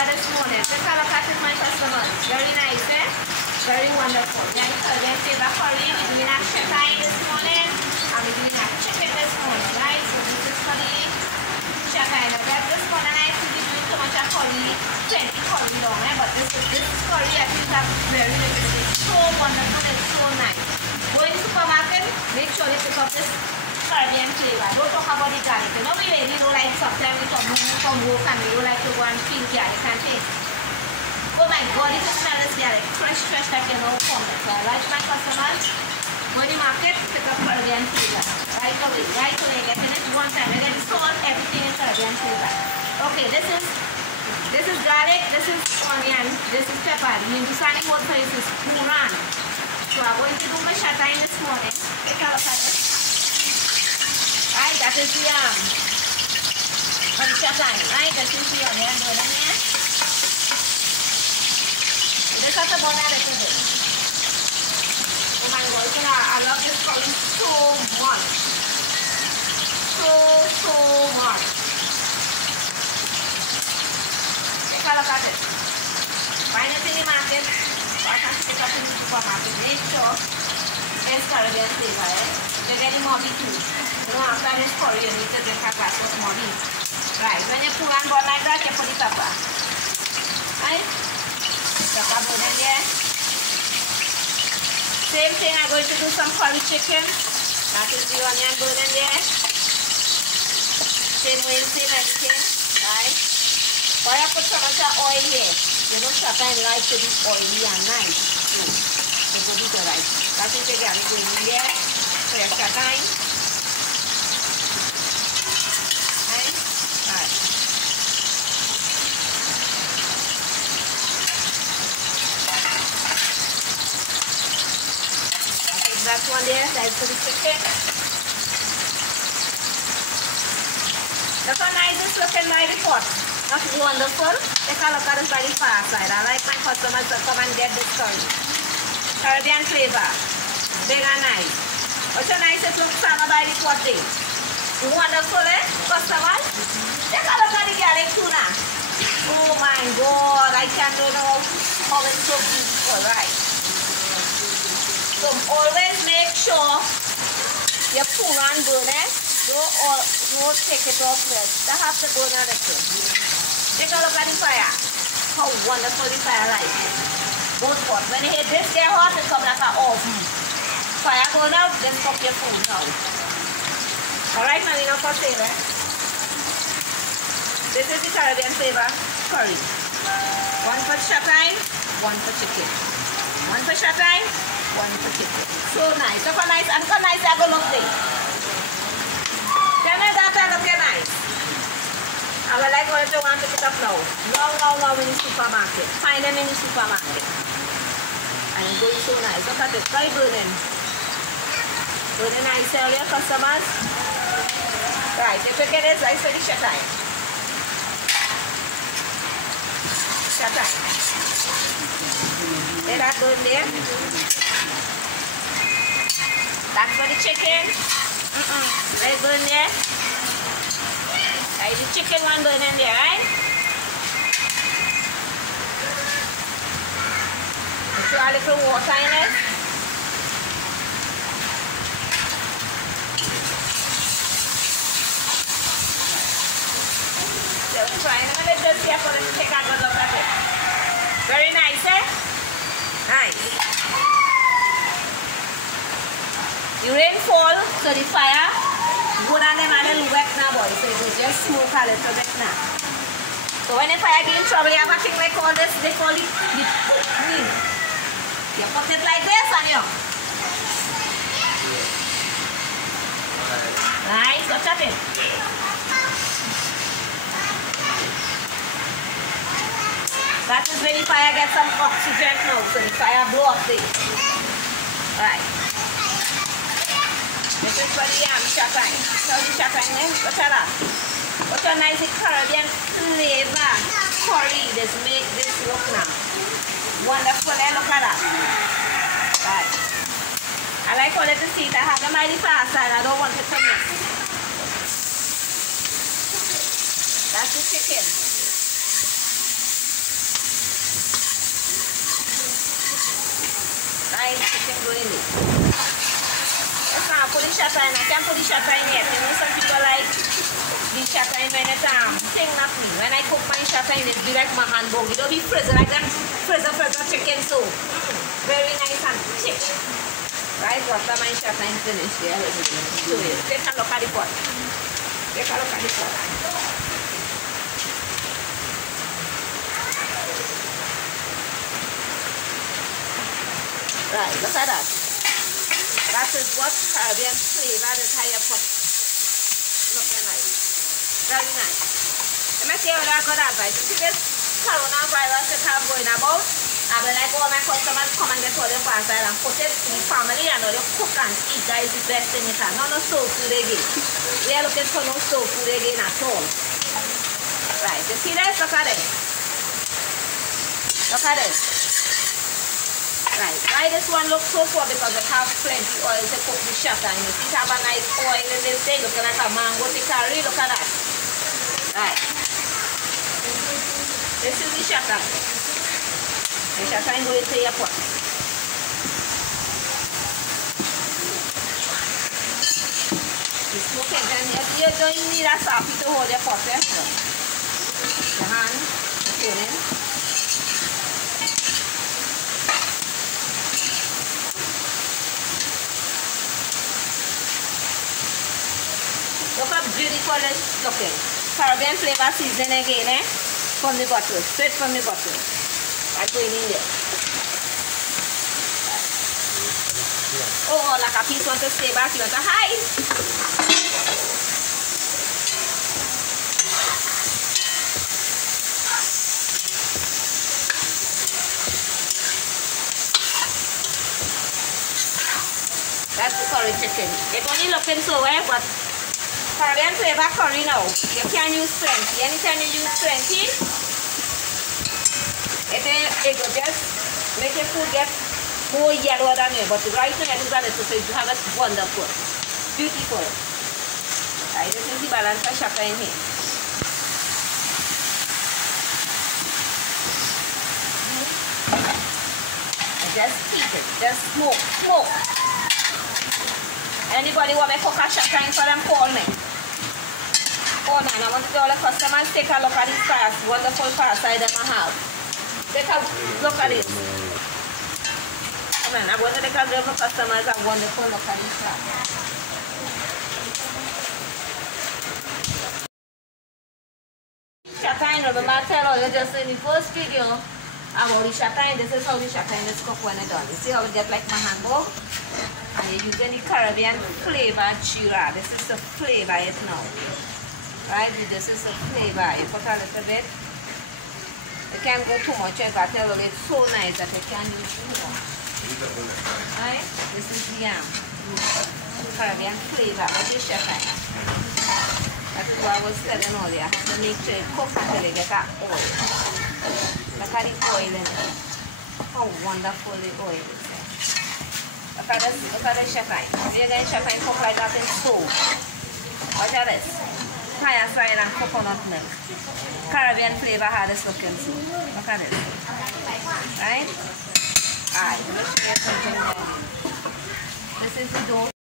flavor this morning. Take a look at it, my customers. Very nice, eh? Very wonderful. Then Caribbean flavor curry. We're doing a chicken this morning. And we're doing a chicken this morning, right? So this is for the chicken. Now this morning I see we doing too much of curry, plenty curry long, eh? But this curry I think is very little. It's so wonderful. It's so nice. Go in the supermarket, make sure you pick up this Caribbean flavor. Don't talk about the garlic. You know, we really don't like sometimes we come home from work and we don't like to go and peel garlic and things. Oh my God, if you smell this garlic, fresh like you know from it. So I like my customers, go in the market, pick up Caribbean flavor. Right away, getting it one time. We're going to salt everything in Caribbean flavor. Okay, this is garlic, this is onion, this is pepper. The Hindustani word for this is puran. So I'm going to do my shatai this morning. Take a look at it. Right, that is the shatai, right? This is the onion going in here. This has to burn a little bit. Oh my God, I love this curry so much. So much. Take a look at it. Find it in the market. I can pick up in the supermarket. Make sure it's Caribbean flavor, eh? You're getting mommy too. You know, after this curry, you need to drink a glass of mommy. Right, when you pull and burn like that, you put the pepper. Right? Pepper burn in there. Same thing, I'm going to do some curry chicken. That is the onion burn in there. Same way, same everything. Right? But I put so much oil here. You know, sometimes like to be oily and nice. So go do the right. That is the garlic going in there. So your shatai. Right? Right. Okay, that one there. That's for the chicken. Look how nice this looking by the pot. That's wonderful. Take a look at this by the far side. I like my customers to come and get this curry. Caribbean flavor. Big and nice. What's so nice it looks summer by the pot thing. Wonderful, eh? Customers? Take a look at the garlic tuna. Oh my God. I can't know how it's so beautiful, right? So always make sure you pull and burn it. Don't take it off first. That has to burn a little. Take a look at the fire. How wonderful the fire light. Both pots. When you hit this get hot, it comes like an oven. Fire going out, then cook your food now. Alright, now we know for sale, eh? This is the Caribbean flavor curry. One for shatai, one for chicken. One for shatai, one for chicken. So nice. Look how nice. And how nice they go lovely. Tell me that I look nice. I would like what you want to pick up now. Now in the supermarket. Find them in the supermarket. And it's going so nice. Look at it. Try burning. Burning nice. Tell your customers. Right. If you get it, I say the shatai. Shatai. Let that burn there. That's for the chicken. Let it burn there. Right, the chicken one burn in there, right? Put a little water in it. So we're trying to let this here for us to take a good look at it. Very nice, eh? Nice. The rain fall, so the fire good and them a little wet now, boy. So it will just smoke a little bit now. So when the fire get in trouble, you have a thing like all this, they call it the mean. You put it like this and you. Nice, watch at it. That is when the fire gets some oxygen now, so the fire blow up there. Right. This is for the shatai. So the shatai name, what's that? What a nice Caribbean flavor curry this make this look now. Wonderful, eh? Look at that. Right. I like all of the seeds. I have them by the far side. I don't want it to miss. That's the chicken. go in it. Let's not put the shatter in. I can't put the shatter in yet. You know, some people like the shatter in when it's thing not me. When I cook my shatter in, it be like my hamburger. It don't be frozen like them frozen chicken soup. Very nice and thick. Right, after my shatter in finished here, let me show you. Take a look at the pot. Take a look at the pot. Right, look at that. That is what Caribbean flavor this higher pot looking like. Very nice. Let me tell you what I got advice. You see this coronavirus that have going about? I will like all my customers come and get all them parcel and put it in the family and all you cook and eat. That is the best thing you can. No soul food again. We are looking for no soul food again at all. Right, you see this? Look at this. Look at this. Right, why this one looks so poor? Because it have plenty oil to cook the shatter. And you see it have a nice oil in this thing, looking like a mango curry. Look at that. Right. This is the shatter. The shatter is going to your pot. The smoking, then you don't need a sappy to hold your pot. The hand, the filling. Look how beautiful it's looking. Caribbean flavor seasoning again, from the bottle, straight from the bottle. I'm going in there. Oh, like a piece want to stay back, you want to hide. That's the curry chicken. It's only looking so well, but Caribbean flavor curry now. You can use 20. Anytime you use 20, it will just make your food get more yellow than you. But right now, it is a little, so you have it wonderful. Beautiful. Right, this is the balance of shatter in here. Just heat it. Just smoke. Anybody want me to cook a shatter for them, call me. Call me, and I want to tell all the customers, take a look at this fire, wonderful fire side that I have. Take a look at this. Come on, I want to take a look at customers a wonderful look at this fire. Shatter, remember I tell you just in the first video about the shatter, this is how the shatter is cooked when it's done. You see how it get like my handbag? And you're using the Caribbean flavor chira. This is the flavor it now. Right? This is the flavor. You put a little bit. You can't go too much. You got to tell you it's so nice that you can't use too much. Right? This is the Caribbean flavor. What is your time? That's what I was telling earlier. I have to make sure it cooks until you get that oil. Look at the oil in it. How wonderful the oil is. Look at this champagne. You're getting champagne cooked like that in soup. Watch out this. Fire side and coconut milk. Caribbean flavor how this looking soup. Look at this. Right? Alright, let's get something there. This is the dough.